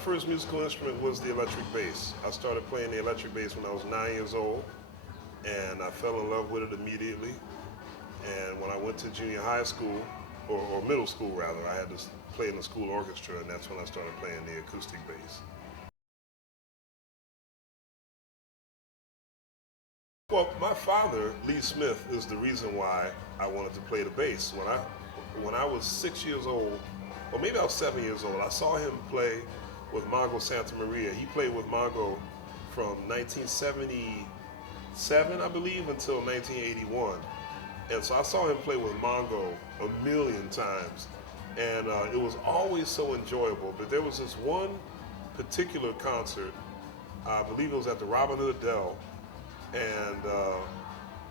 My first musical instrument was the electric bass. I started playing the electric bass when I was 9 years old, and I fell in love with it immediately. And when I went to junior high school, or middle school rather, I had to play in the school orchestra, and that's when I started playing the acoustic bass. Well, my father, Lee Smith, is the reason why I wanted to play the bass. When I was 6 years old, or maybe I was 7 years old, I saw him play with Mongo Santa Maria. He played with Mongo from 1977, I believe, until 1981. And so I saw him play with Mongo a million times. And it was always so enjoyable. But there was this one particular concert, I believe it was at the Robin Hood Dell. And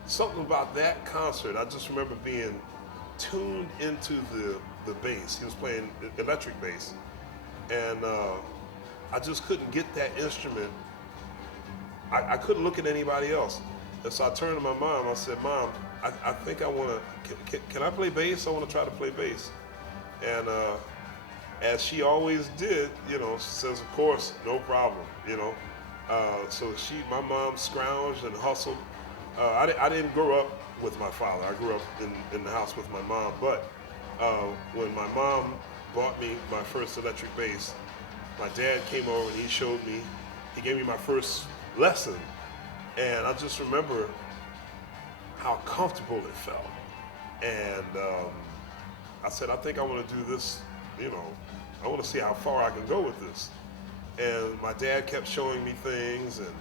something about that concert, I just remember being tuned into the bass. He was playing electric bass. And I just couldn't get that instrument. I couldn't look at anybody else. And so I turned to my mom, I said, Mom, I think I want to, can I play bass? I want to try to play bass. And as she always did, you know, she says, of course, no problem, you know. So my mom scrounged and hustled. I didn't grow up with my father. I grew up in the house with my mom. But when my mom bought me my first electric bass, my dad came over and he showed me, he gave me my first lesson. And I just remember how comfortable it felt. And I said, I think I want to do this, you know, I want to see how far I can go with this. And my dad kept showing me things, and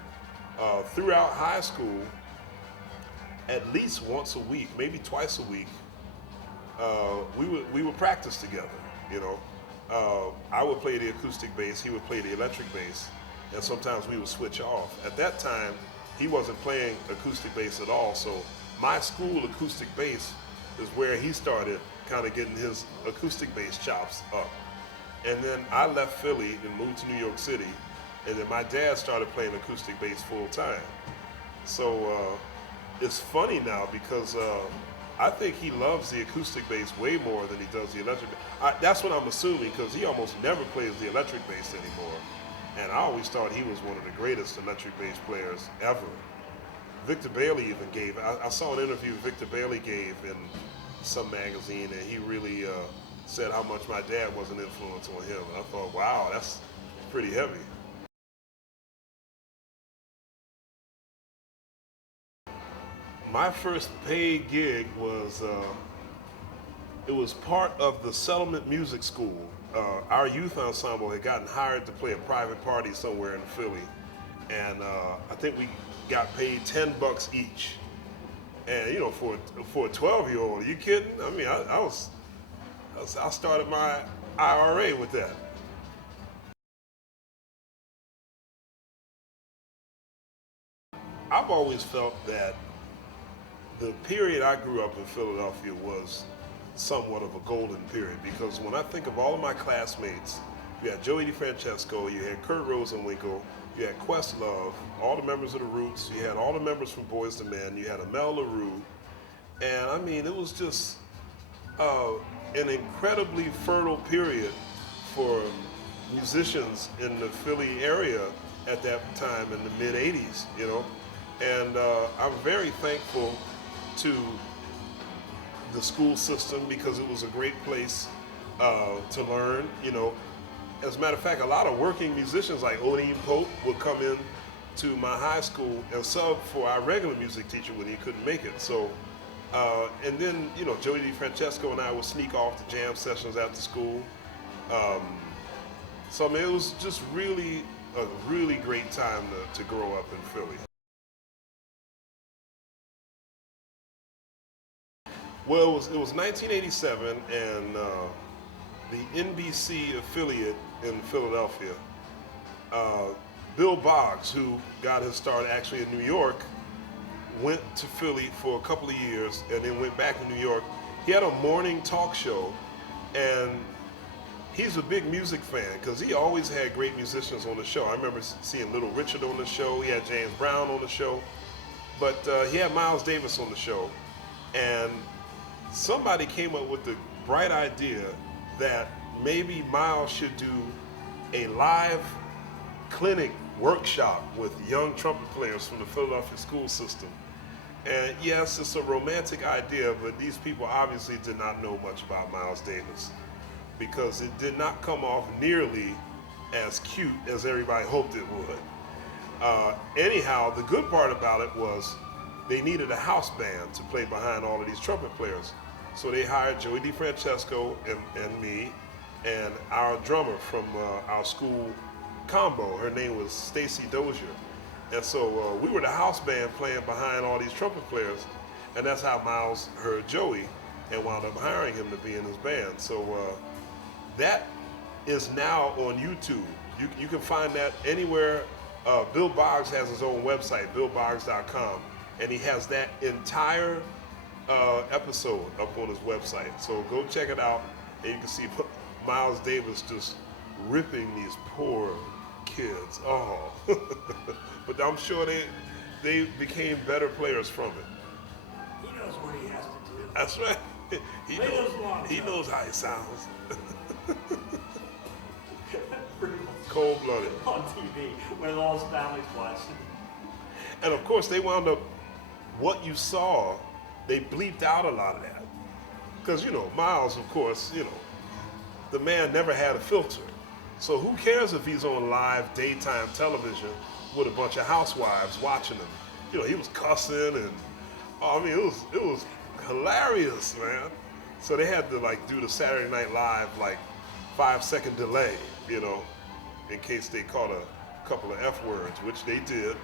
throughout high school, at least once a week, maybe twice a week, we would practice together, you know. I would play the acoustic bass, he would play the electric bass, and sometimes we would switch off. At that time, he wasn't playing acoustic bass at all, so my school acoustic bass is where he started kind of getting his acoustic bass chops up. And then I left Philly and moved to New York City, and then my dad started playing acoustic bass full time. So it's funny now because I think he loves the acoustic bass way more than he does the electric bass. That's what I'm assuming, because he almost never plays the electric bass anymore. And I always thought he was one of the greatest electric bass players ever. Victor Bailey even gave, I saw an interview Victor Bailey gave in some magazine, and he really said how much my dad was an influence on him. And I thought, wow, that's pretty heavy. My first paid gig was, it was part of the Settlement Music School. Our youth ensemble had gotten hired to play a private party somewhere in Philly. And I think we got paid $10 each. And you know, for a 12-year-old, are you kidding? I mean, I started my IRA with that. I've always felt that the period I grew up in Philadelphia was somewhat of a golden period, because when I think of all of my classmates, you had Joey DeFrancesco, you had Kurt Rosenwinkel, you had Questlove, all the members of the Roots, you had all the members from Boyz II Men, you had Amel LaRue, and I mean, it was just an incredibly fertile period for musicians in the Philly area at that time in the mid-'80s, you know, and I'm very thankful to the school system because it was a great place to learn, you know. As a matter of fact, a lot of working musicians like Odeem Pope would come in to my high school and sub for our regular music teacher when he couldn't make it. So, and then, you know, Joey DeFrancesco and I would sneak off to jam sessions after school. So, I mean, it was just really a really great time to grow up in Philly. Well, it was 1987, and the NBC affiliate in Philadelphia, Bill Boggs, who got his start actually in New York, went to Philly for a couple of years and then went back to New York. He had a morning talk show, and he's a big music fan because he always had great musicians on the show. I remember seeing Little Richard on the show, he had James Brown on the show, but he had Miles Davis on the show. And somebody came up with the bright idea that maybe Miles should do a live clinic workshop with young trumpet players from the Philadelphia school system. And yes, it's a romantic idea, but these people obviously did not know much about Miles Davis, because it did not come off nearly as cute as everybody hoped it would. Anyhow, the good part about it was they needed a house band to play behind all of these trumpet players. So they hired Joey DeFrancesco and me and our drummer from our school combo. Her name was Stacy Dozier. And so we were the house band playing behind all these trumpet players, and that's how Miles heard Joey and wound up hiring him to be in his band. So that is now on YouTube. You can find that anywhere. Bill Boggs has his own website, billboggs.com, and he has that entire episode up on his website. So go check it out, and you can see Miles Davis just ripping these poor kids. Oh, but I'm sure they became better players from it. He knows what he has to do. That's right. He knows how he sounds. Cold-blooded. On TV when all his family's watching. And of course, they wound up, what you saw, they bleeped out a lot of that. Because, Miles, of course, the man never had a filter. So who cares if he's on live daytime television with a bunch of housewives watching him? He was cussing and, it was hilarious, man. So they had to do the Saturday Night Live 5-second delay, in case they caught a couple of F words, which they did.